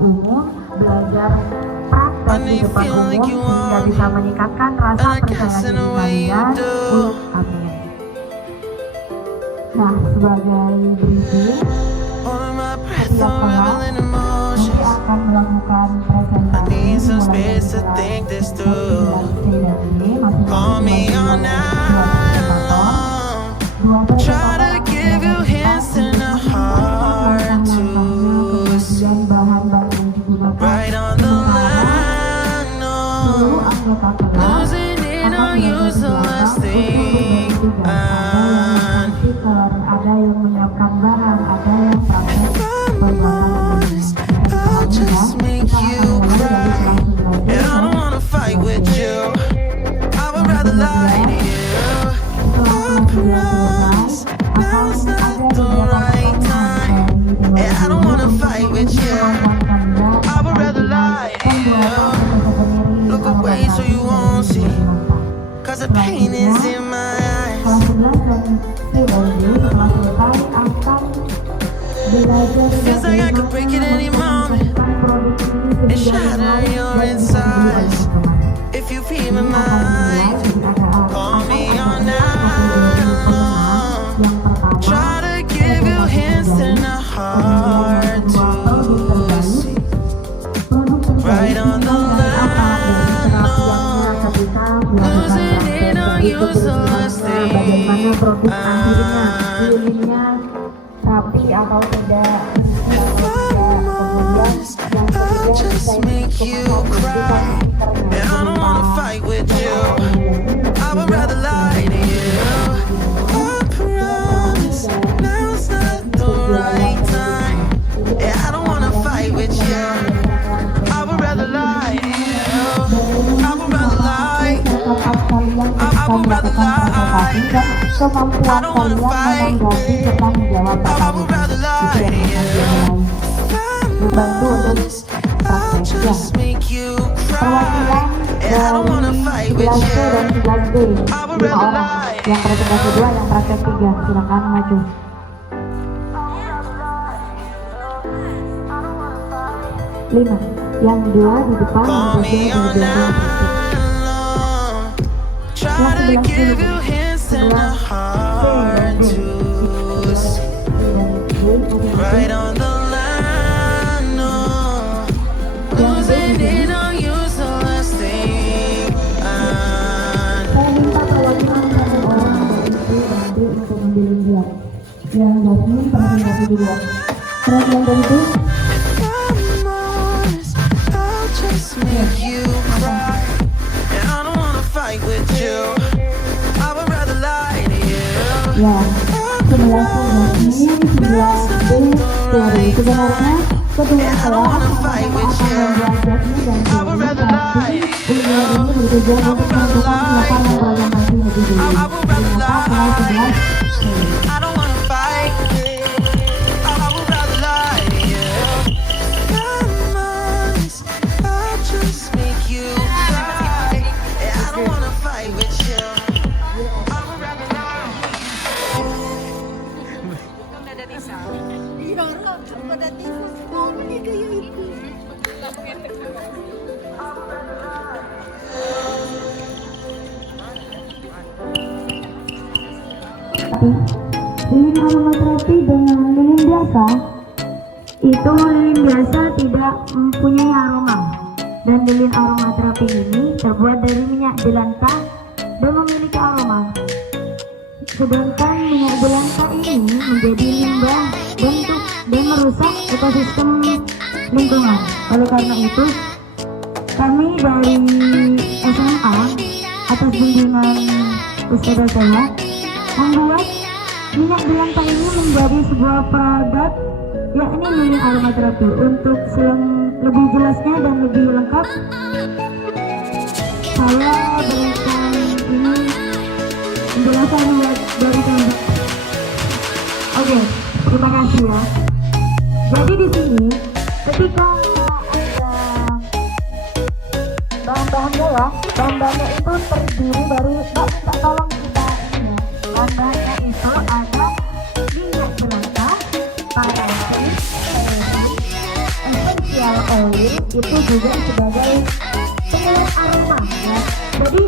umum, belajar praktek di depan umum sehingga bisa meningkatkan rasa percaya diri kalian. Amin. Nah, sebagai briefing, setiap kelas nanti akan melakukan presentasi mulai dari kelas C dan D, masing-masing dua presentator kemudian bahan-bahan yang digunakan seluruh anggota kelas akan ada yang menyiapkan barang, ada yang praktek pembuatan Feels like I could break it any moment and shatter your insides. If you feel my mind, call me all night long. Try to give you hints and a heart to see. Right on the line, losing it on you, so let's stay. Bagaimana produk akhirnya, feelingnya rapi atau tidak, kemudian I'll just make you cry, and I don't wanna fight with you. I would rather lie to you. I promise now's not the right time, and I don't wanna fight with you. I would rather lie to you. I would rather lie. I would rather lie. Kemampuan kalian menanggapi serta menjawab I would rather lie to you. membantu untuk prakteknya. Perwakilan dari 11C dan 11D 5 orang, yang presentasi 2, yang praktek 3. Silakan maju. Lima, yang 2 di depan, yang 2 di belakang. Kelas 11 Right on the line, no. Losing it on you, so let's stay. Saya minta perwakilan dari orang dari nanti untuk menjadi dia. Yang Jasmine presentasi dua. Perwakilan dari itu. I'll just make you cry, and I don't wanna fight with you. I would rather lie to you. Ya, 11 Jasmine, 11D Terry. Sebenarnya kedua kelas akan membuat Jasmine dan Terry tapi beliau ini bertujuan untuk menentukan siapa yang beragam nanti lebih dulu. Ternyata kelas 11 I don't wanna fight. I would rather lie to you. Promise, I'll just make you cry, and I don't wanna fight with you. I would rather lie. Lilin aromaterapi dengan lilin biasa, itu lilin biasa tidak mempunyai aroma, dan lilin aromaterapi ini terbuat dari minyak jelantah dan memiliki aroma. Sedangkan minyak jelantah ini menjadi limbah bentuk dan merusak ekosistem lingkungan. Oleh karena itu, kami dari SMA atas bimbingan Ustazah saya membuat minyak jelantah ini menjadi sebuah produk, yakni lilin aromaterapi. Untuk lebih jelasnya dan lebih lengkap, saya berikan ini penjelasan dari saya. Oke, terima kasih ya. Jadi di sini ketika ada bahan-bahannya ya, bahan-bahannya itu terdiri dari, minta tolong kita ini ya, bahan-bahannya itu ada minyak jelantah, paraffin, esensial oil itu juga sebagai pengeluar aroma ya. Jadi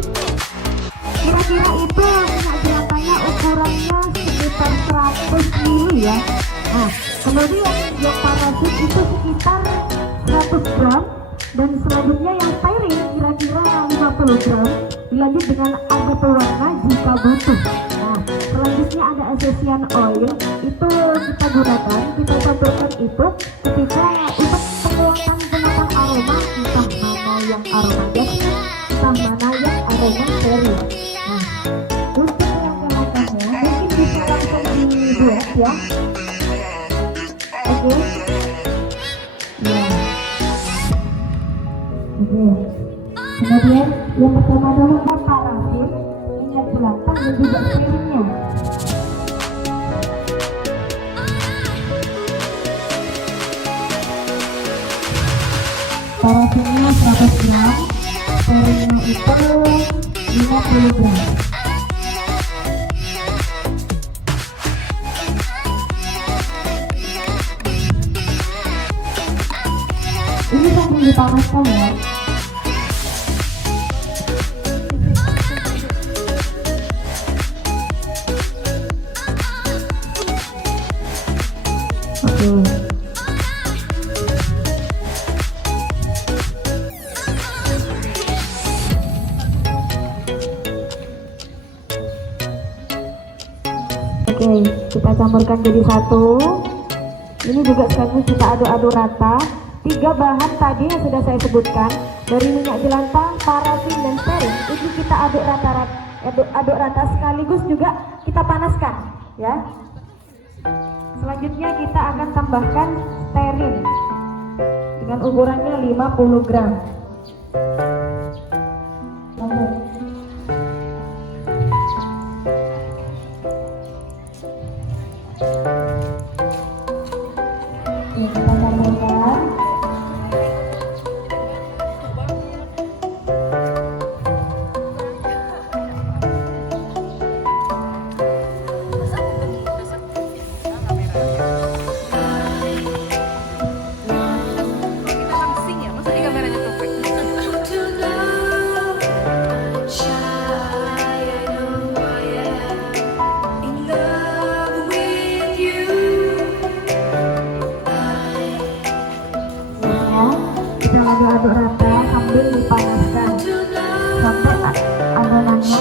kira-kira itu minyak jelantahnya ukurannya sekitar 100 ml ya. Nah, kemudian yang parasit itu sekitar 100 gram, dan selanjutnya yang styrene kira-kira 50 gram, dilanjut dengan agar pewarna jika butuh. Nah, selanjutnya ada essential oil, itu kita gunakan, kita campurkan itu ketika untuk penguatan aroma, entah mana yang aroma gas, entah mana yang aroma steril. Nah, untuk melakukannya mungkin bisa langsung dibuat ya. Oke. Ya. Oke. Kemudian yang pertama adalah parafin, minyak jelantah dan juga sterilnya. Parafinnya 100 gram, sterilnya itu 50 gram. Ini sambil dipanaskan ya. Oke. Oke, kita campurkan jadi satu. Ini juga sekaligus kita aduk-aduk rata. 3 bahan tadi yang sudah saya sebutkan, dari minyak jelantah, parafin dan stearin, itu kita aduk rata sekaligus juga kita panaskan ya. Selanjutnya kita akan tambahkan stearin dengan ukurannya 50 gram. Kita tambahkan. Aduk rata sambil dipanaskan sampai adonannya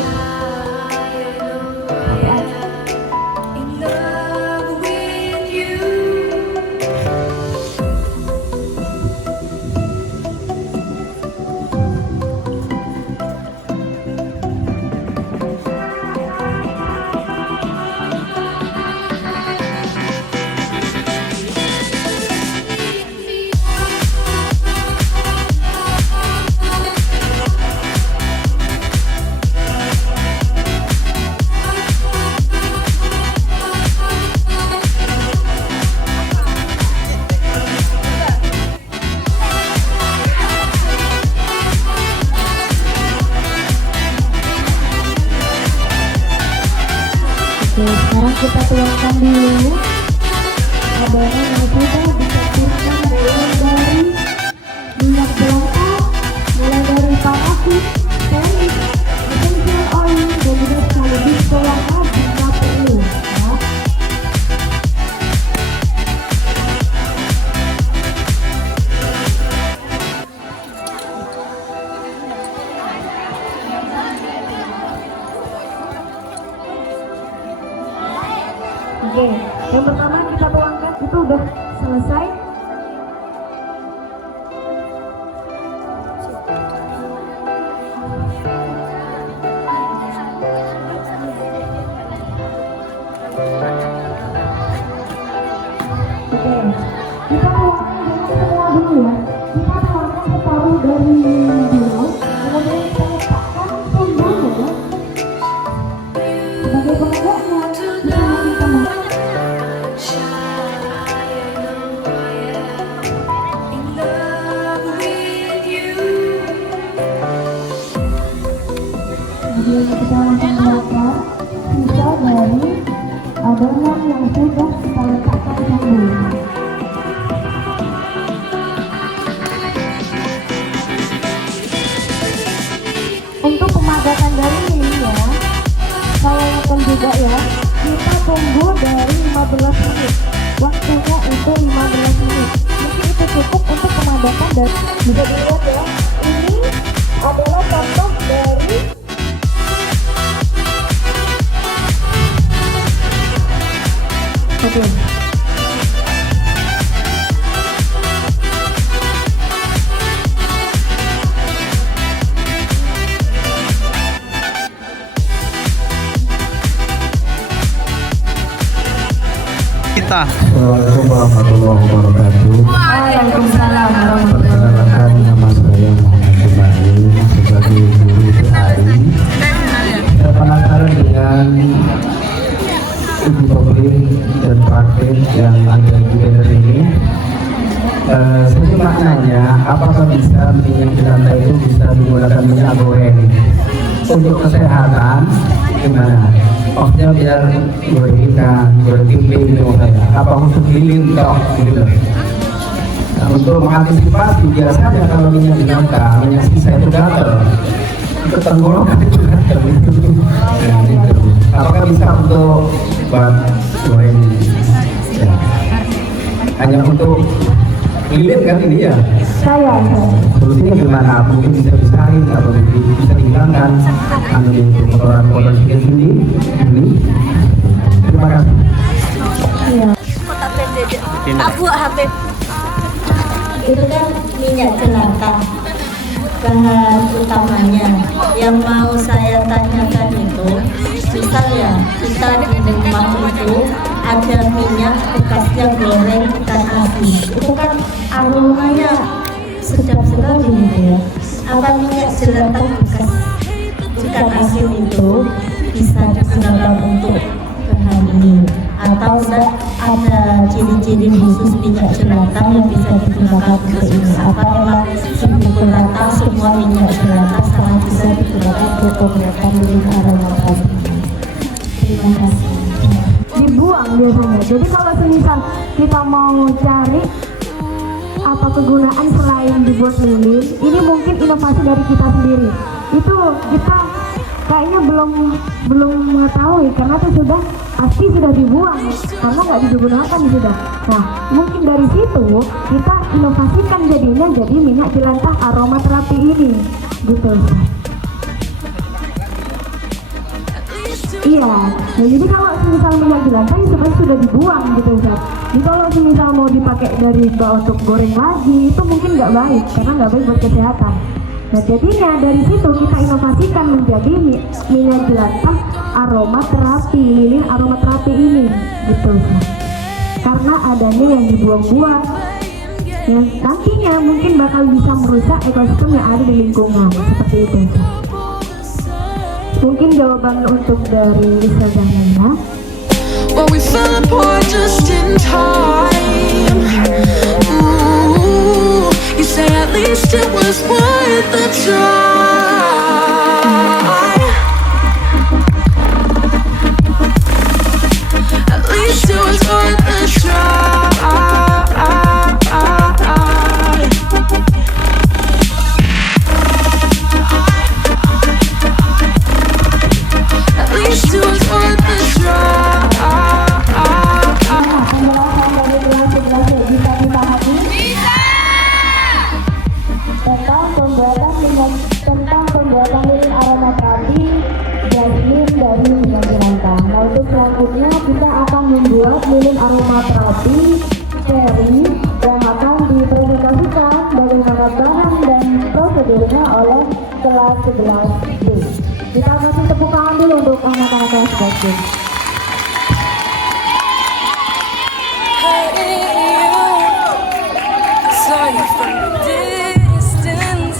sekarang kita tuangkan dulu adonan yang sudah dicampurkan mulai dari minyak jelantah, mulai dari parafin, stearin, essential oil, dan juga sekaligus pewarna jika perlu ya. Oke, yang pertama kita tuangkan itu udah selesai. Oke, kita tuangkan semua dulu ya. Kita tuangkan separuh dari dulu, kemudian kita letakkan sumbernya ya. Sebagai penegaknya, kita masih tambahkan. Kemudian kita langsung melakukan sisa dari adonan yang sudah kita letakkan sebelumnya. juga ya. Kita tunggu dari 15 menit. Waktunya itu 15 menit. Mungkin itu cukup untuk pemadaman dan bisa dilihat ya. Ini adalah contoh dari oke. Kita. Assalamualaikum warahmatullahi wabarakatuh. Waalaikumsalam warahmatullahi Perkenalkan nama saya Muhammad Jumail sebagai guru PAI. Saya penasaran dengan uji problem dan praktik yang ada di banner ini. Seperti maknanya, apakah bisa minyak di lantai itu bisa menggunakan minyak goreng untuk kesehatan? Gimana? Maksudnya biar goreng ikan, goreng tempe gitu maksudnya. Apa khusus lilin tok gitu? Nah, untuk mengantisipasi biasanya kalau minyak di nangka, minyak sisa itu gatel, ke tenggorokan itu gatel gitu. Nah, gitu. Apakah bisa untuk buat goreng? Ya. Hanya untuk lilin kan ini ya? saya. Solusinya gimana? Mungkin bisa disaring atau bisa dihilangkan anu untuk kotoran-kotoran sini. Terima kasih. Iya. Abu Habib Itu kan minyak jelantah bahan utamanya yang mau saya tanyakan itu misal ya kita di rumah itu ada minyak bekasnya goreng ikan asin itu kan aromanya sedap sekali gitu ya. Apa minyak jelantah bekas ikan asin itu bisa digunakan untuk bahan ini atau ada ciri-ciri khusus minyak jelantah yang bisa digunakan untuk ini? Apa memang dipukul rata semua minyak jelantah sangat bisa digunakan untuk pembuatan lilin aromaterapi? Terima kasih. dibuang biasanya. Jadi kalau semisal kita mau cari apa kegunaan selain dibuat lilin, ini mungkin inovasi dari kita sendiri. Itu kita kayaknya belum mengetahui karena itu sudah pasti sudah dibuang karena nggak digunakan sudah. Nah mungkin dari situ kita inovasikan jadinya jadi minyak jelantah aromaterapi ini gitu. Iya, nah, jadi kalau misal minyak jelantah itu sebenarnya sudah dibuang gitu Ustaz. Jadi kalau misal mau dipakai dari untuk goreng lagi itu mungkin nggak baik karena nggak baik buat kesehatan. Nah jadinya dari situ kita inovasikan menjadi minyak jelantah aromaterapi, lilin aromaterapi ini gitu Ustaz. Karena adanya yang dibuang-buang yang nantinya mungkin bakal bisa merusak ekosistem yang ada di lingkungan seperti itu Ustaz. Mungkin jawaban untuk dari Ustazah Nana. Well, we fell apart just in time. Ooh, you say at least it was worth the try. At least it was worth the try. At least it was worth the try. Tentang pembuatan lilin aromaterapi jasmin dari minyak jelantah. Nah untuk selanjutnya kita akan membuat lilin aromaterapi seri yang akan dipresentasikan bagaimana bahan dan prosedurnya oleh kelas 11B. Kita kasih tepuk tangan dulu untuk anak-anak kelas 11B. Saw you from a distance.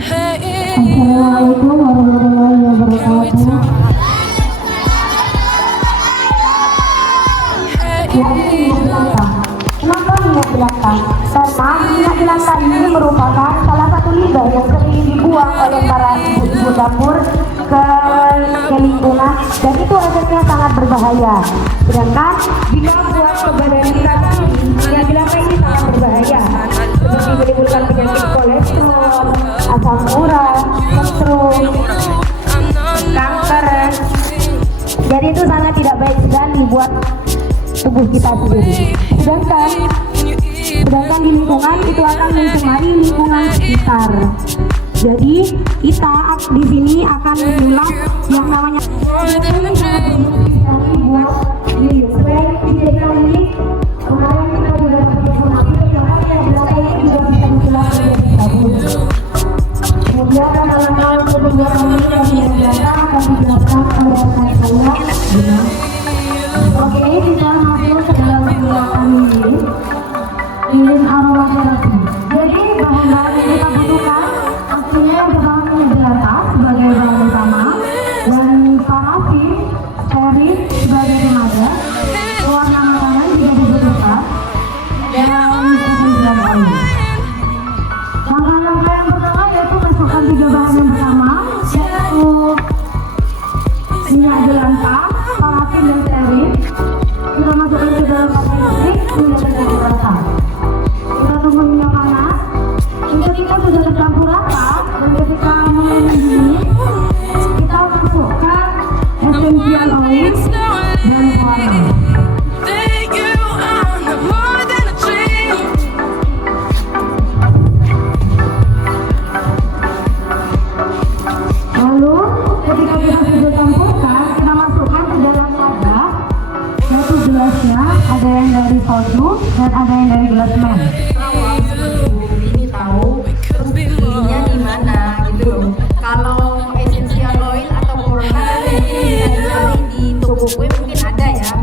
Hey, Assalamualaikum warahmatullahi wabarakatuh. Minyak jelantah. Kenapa minyak jelantah? Karena minyak jelantah ini merupakan salah satu limbah yang sering dibuang oleh para ibu-ibu dapur ke lingkungan dan itu efeknya sangat berbahaya. Sedangkan bila buat ke badan kita minyak jelantah ini sangat berbahaya seperti menimbulkan penyakit kolesterol, asam urat, stroke, kanker, buat tubuh kita sendiri. Sedangkan di lingkungan itu akan mencemari lingkungan sekitar. Jadi kita di sini akan menyulap yang namanya buat ini. Kemarin kita juga informasi yang ada ini juga bisa disulap menjadi sabun. Kemudian hal-hal pembuatan ini yang biasa akan dijelaskan oleh rekan saya. Oke, kita masuk ke dalam pembuatan lilin aromaterapi. Jadi bahan-bahan yang kita butuhkan pastinya yang pertama jelantah sebagai bahan utama, dan parafin, stearin sebagai remaja, pewarna makanan juga dibutuhkan, dan essential oil. Langkah-langkah yang pertama yaitu masukkan 3 bahan yang pertama, yaitu minyak jelantah, parafin dan stearin. Kita masukkan ke dalam pakai listrik hingga tercampur rata. Kita tunggu minyak panas. Ketika sudah tercampur rata dan ketika mendidih, kita masukkan essential oil dan pewarna. Lalu ketika kita sudah campurkan, kita masukkan ke dalam wadah. Satu gelasnya ada yang dari soju dan ada yang dari gelas men. Ini tahu belinya di mana gitu loh. Kalau essential oil atau pewarna bisa dicari di toko kue mungkin ada ya.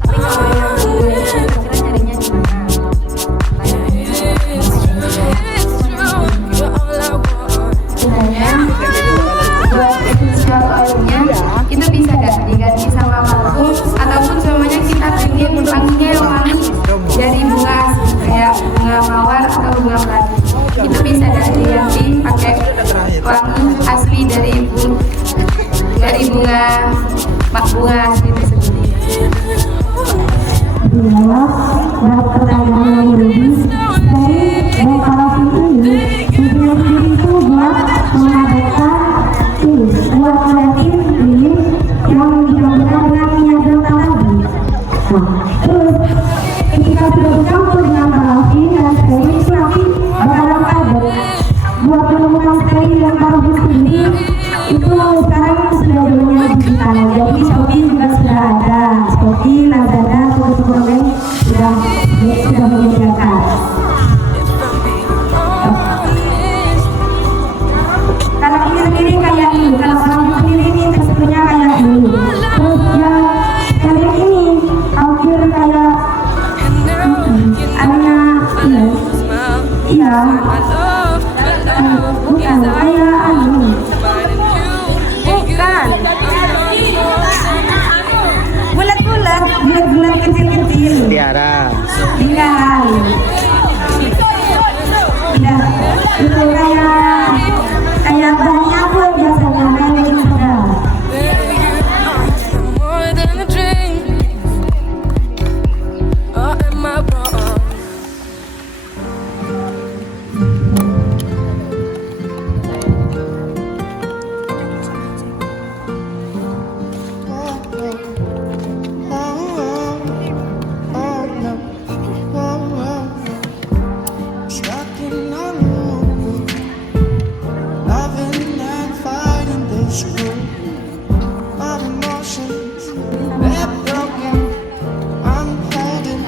Tapi kalau yang kue kira-kira carinya di mana? Sebenarnya buat essential oilnya itu bisa diganti sama parfum ataupun semuanya kita bikin wanginya yang wangi dari bunga kayak bunga mawar atau bunga melati. Itu bisa diganti pakai wangi asli dari bunga asli tersebut. Dapat pertanyaan yang lebih dari parafin ini, tujuan itu buat mengadakan buat melatih lilin yang digabungkan dengan minyak jelantah tadi. Nah, terus ketika sudah bercampur dengan parafin dan stearin itu nanti bakalan padat. Buat menemukan stearin dan parafin sendiri itu sekarang sudah dunia digital, jadi Shopee juga sudah ada, Shopee, Lazada, toko-toko lain sudah menyediakan. Kalau ini sendiri kayak ini, kalau parafin sendiri ini teksturnya kayak ini. Terus yang stearin ini hampir kayak adanya iya bukan kayak anu. Bulat-bulat kecil-kecil. Tiara. Tinggal. Tidak. Itu kayak bahannya apa biasanya kayak ini sudah. More than a dream. Or am I wrong? Stuck in a loop, loving and fighting this group of emotions. They're broken, unholding,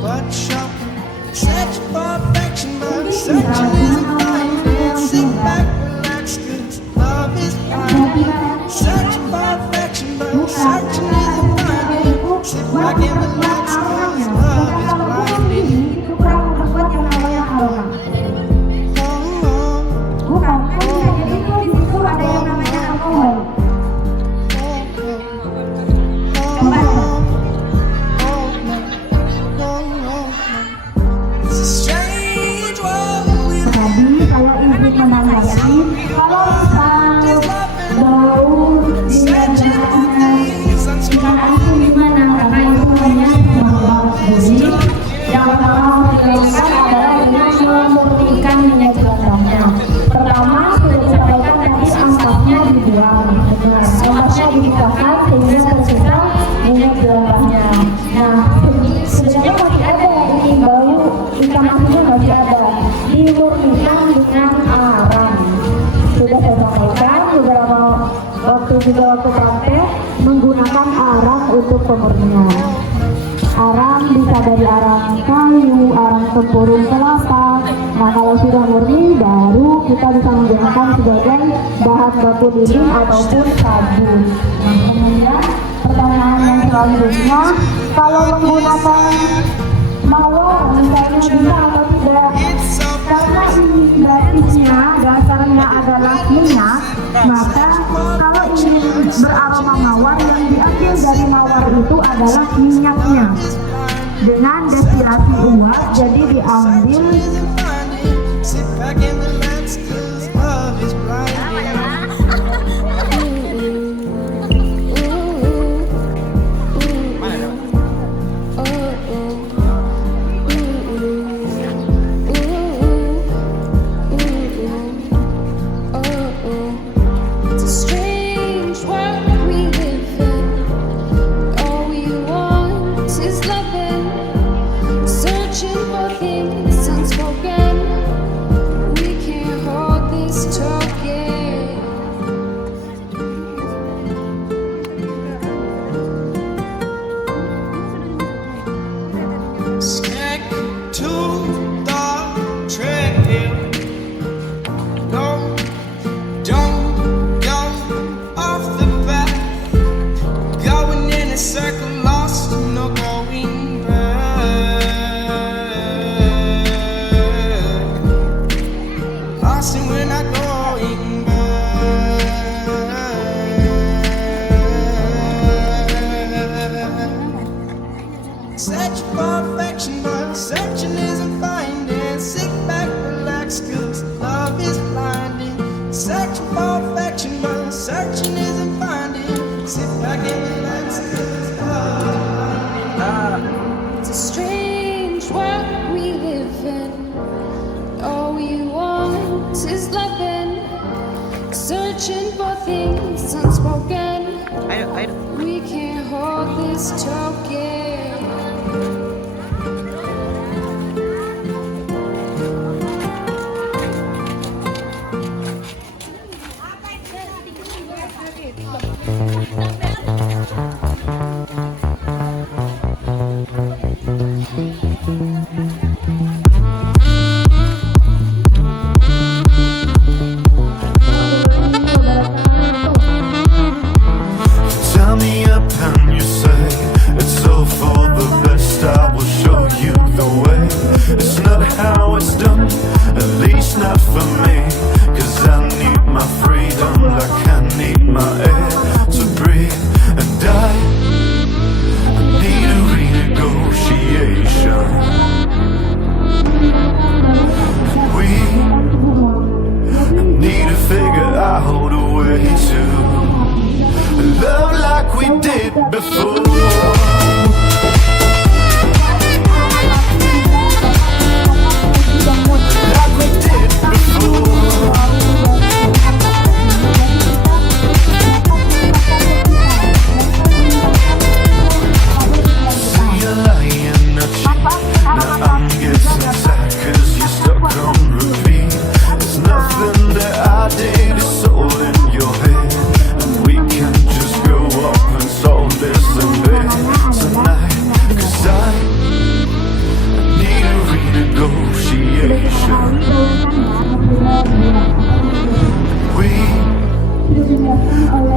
but shocking. Search for affection, but searching isn't finding. Sit back, relax, 'cause love is blind. Search for affection, but searching isn't finding. Sit back and relax, 'cause love is blinding. Itu kurang memperkuat yang namanya aroma. Bukan, kan bisa jadi tuh di situ ada yang namanya alkohol. Coba. It's a strange world we live Tadi saya izin menanyakan kalau misal bau minyak jelantah ikan asin di mana, karena itu hanya bau jadi yang pertama dilakukan adalah dengan memurnikan minyak jelantahnya. Pertama sudah disampaikan tadi ampasnya dibuang, ampasnya dipindahkan sehingga tersisa minyak jelantahnya. pemurnian. Arang bisa dari arang kayu, arang tempurung kelapa. Nah, kalau sudah murni baru kita bisa menggunakan sebagai bahan baku lilin ataupun sabun. Nah, kemudian pertanyaan yang selanjutnya, kalau menggunakan mawar misalnya bisa atau tidak? Karena ini basisnya, dasarnya adalah minyak, maka kalau ingin beraroma mawar, yang diambil dari mawar itu adalah minyaknya. Dengan destilasi uap, jadi diambil Sit back and relax, 'cause love is blinding. It's a strange world we live in. All we want is loving, searching for things unspoken. We can't hold this token. Stick to the trail. No, don't go off the path. Going in a circle, lost, no going back. Lost and we're not going back. Search for affection, but searching isn't finding. Sit back, relax, 'cause love is blinding. Searching for affection, but searching isn't finding. Sit back and relax, 'cause love is blinding. It's a strange world we live in. All we want is loving, searching for things unspoken. We can't hold this token. Tell me up and you say it's all for the best. I will show you the way. It's not how it's done, at least not for me. 'Cause I need my freedom like I need my air to breathe. And I need a renegotiation. We need to figure out a way to love like we did before. Like we did before. See you lying at you. Now I'm getting sad 'cause you're stuck on repeat. It's nothing that I did, it's all in your head. And we can just go up and solve this in bed tonight. 'Cause I need a renegotiation. We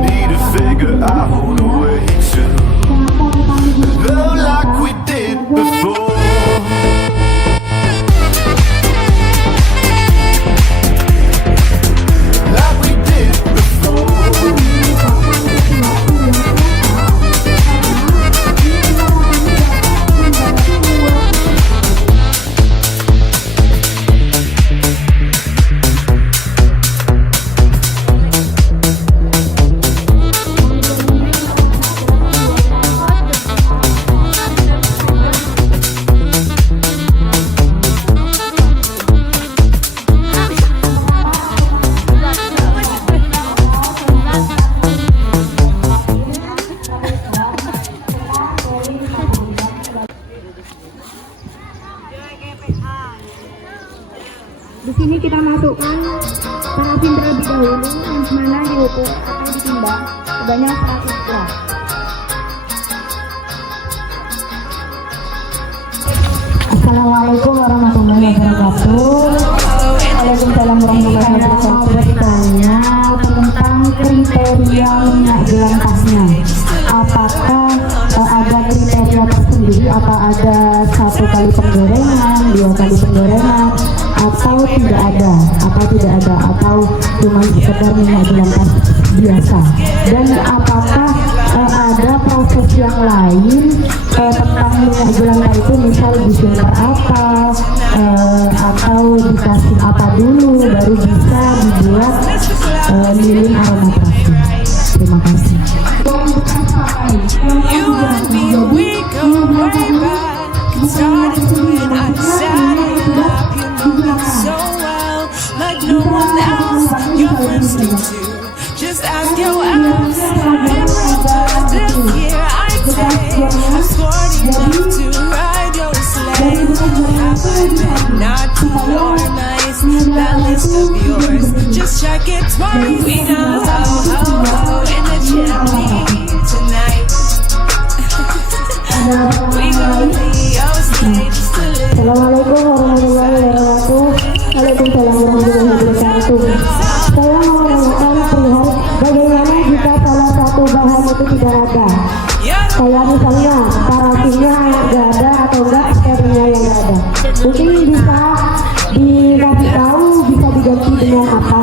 need to figure out a way to love like we did before. Like we did before. Di sini kita masukkan parafin terlebih dahulu, yang mana diukur akan ditimbang sebanyak 100 gram. Assalamualaikum warahmatullahi wabarakatuh. Waalaikumsalam warahmatullahi wabarakatuh. Bertanya tentang kriteria minyak jelantahnya. Apakah ada kriteria tersendiri? Apa ada 1 kali penggorengan, 2 kali penggorengan, atau tidak ada? Atau cuma sekedar minyak jelantah biasa? Dan apakah ada proses yang lain tentang minyak jelantah itu, misal disimpan apa, atau dikasih apa dulu baru bisa dibuat lilin aromaterapi? Terima kasih. You and me, we go way back. Started when I sat in lap. You know me so well, like no one else. Your friends do too. Just ask your ass. This year I take. I swore you to ride your sleigh. Happened not to your nice. That list of yours, just check it twice. We know how in the chimney tonight. We gon' leave your stage to live. Assalamualaikum warahmatullahi wabarakatuh. Waalaikumsalam warahmatullahi wabarakatuh. Saya mau menanyakan perihal bagaimana jika salah satu bahan itu tidak ada. Kayak misalnya parafinnya nggak ada atau enggak sternya yang nggak ada. Mungkin bisa dikasih tahu, bisa diganti dengan apa?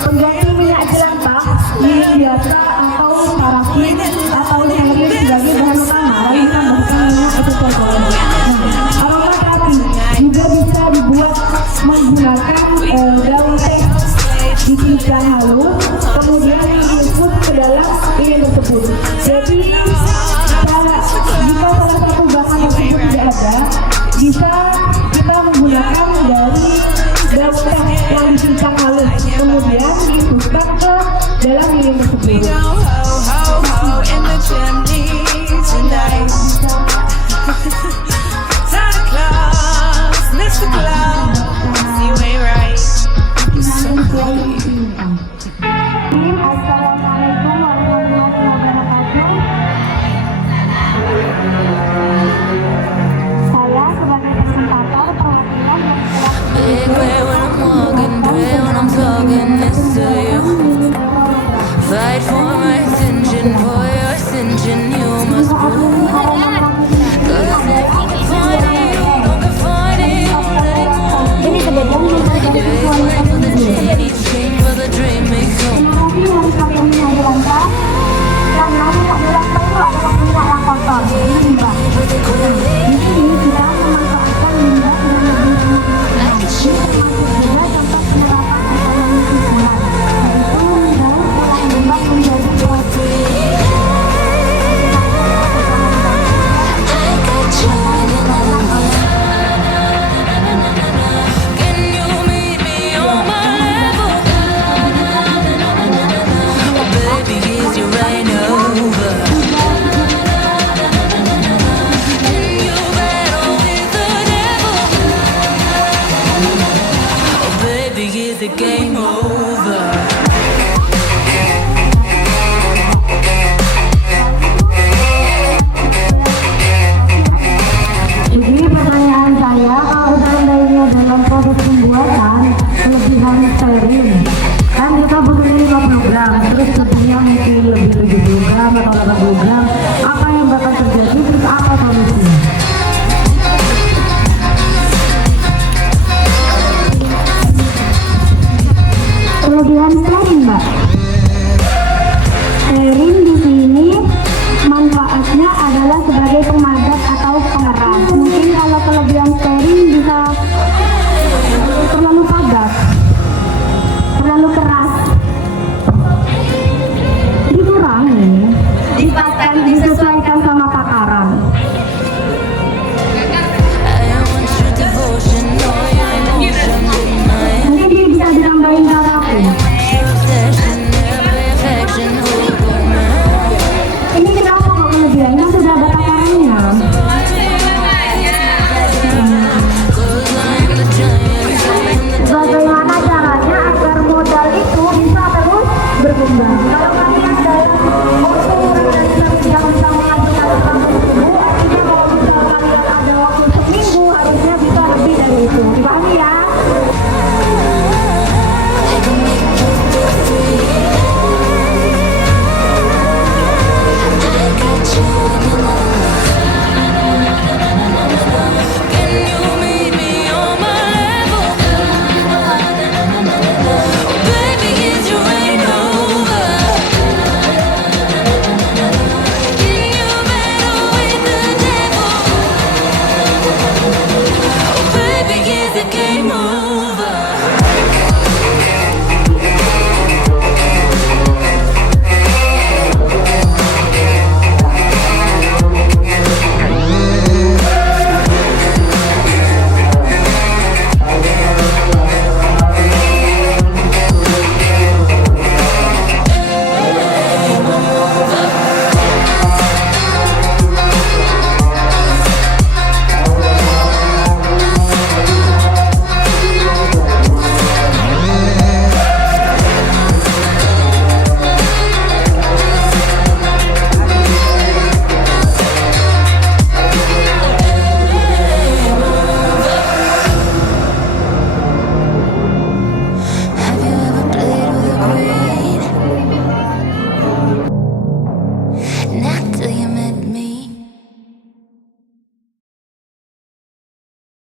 Pengganti minyak jelantah, minyak biasa atau parafin atau yang lebih sebagai bahan utama lalu tambahkan minyak itu saja.